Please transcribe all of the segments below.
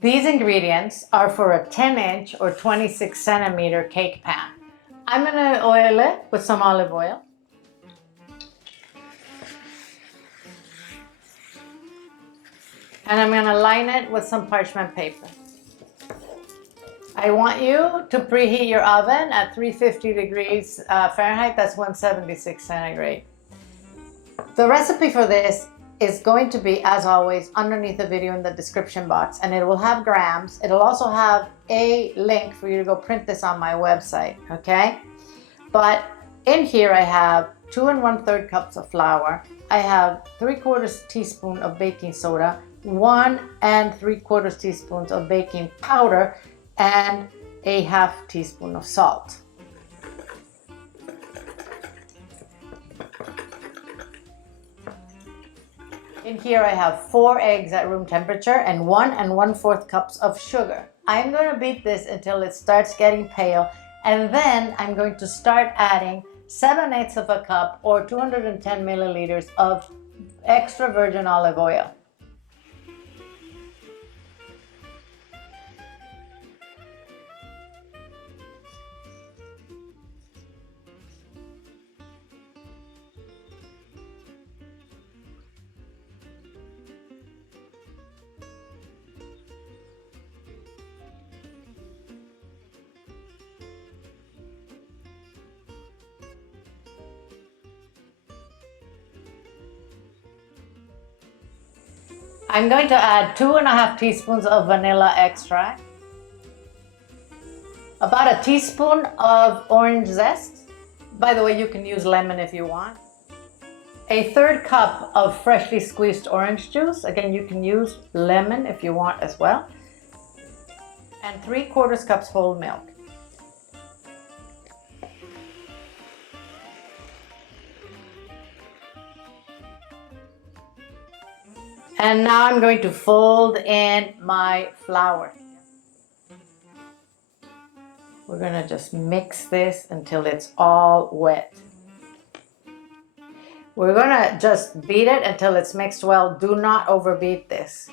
These ingredients are for a 10-inch or 26 centimeter cake pan. I'm gonna oil it with some olive oil. And I'm gonna line it with some parchment paper. I want you to preheat your oven at 350 degrees Fahrenheit, that's 176 centigrade. The recipe for this is going to be, as always, underneath the video in the description box, and it will have grams. It'll also have a link for you to go print this on my website, okay? But in here I have 2 1/3 cups of flour. I have 3/4 teaspoon of baking soda, 1 3/4 teaspoons of baking powder, and a 1/2 teaspoon of salt. In here I have 4 eggs at room temperature and 1 1/4 cups of sugar. I'm going to beat this until it starts getting pale, and then I'm going to start adding 7/8 of a cup or 210 milliliters of extra virgin olive oil. I'm going to add 2 1/2 teaspoons of vanilla extract, about a teaspoon of orange zest. By the way, you can use lemon if you want. A 1/3 cup of freshly squeezed orange juice. Again, you can use lemon if you want as well. And 3/4 cups whole milk. And now I'm going to fold in my flour. We're going to just mix this until it's all wet. We're going to just beat it until it's mixed well. Do not overbeat this.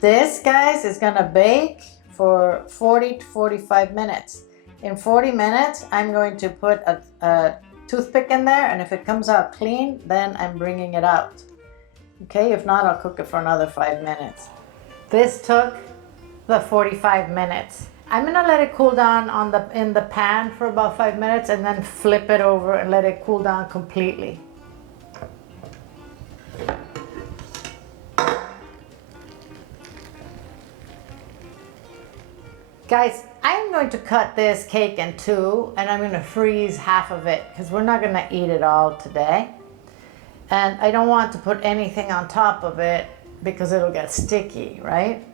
This, guys, is gonna bake for 40 to 45 minutes. In 40 minutes, I'm going to put a toothpick in there, and if it comes out clean, then I'm bringing it out. Okay, if not, I'll cook it for another 5 minutes. This took the 45 minutes. I'm gonna let it cool down in the pan for about 5 minutes and then flip it over and let it cool down completely. Guys, I'm going to cut this cake in 2, and I'm going to freeze half of it because we're not going to eat it all today. And I don't want to put anything on top of it because it'll get sticky, right?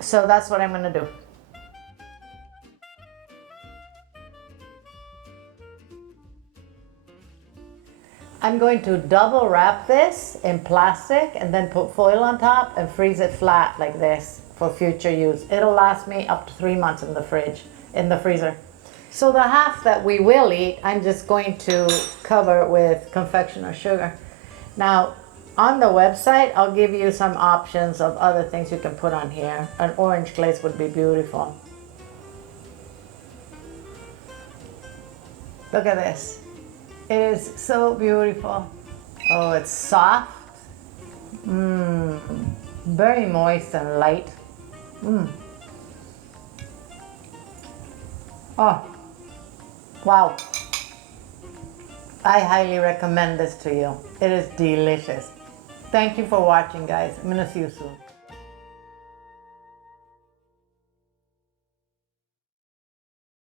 So that's what I'm going to do. I'm going to double wrap this in plastic and then put foil on top and freeze it flat like this for future use. It'll last me up to 3 months in the freezer. So the half that we will eat, I'm just going to cover with confectioner sugar. Now, on the website, I'll give you some options of other things you can put on here. An orange glaze would be beautiful. Look at this. It is so beautiful. Oh, it's soft. Very moist and light. Oh, wow. I highly recommend this to you. It is delicious. Thank you for watching, guys. I'm gonna see you soon.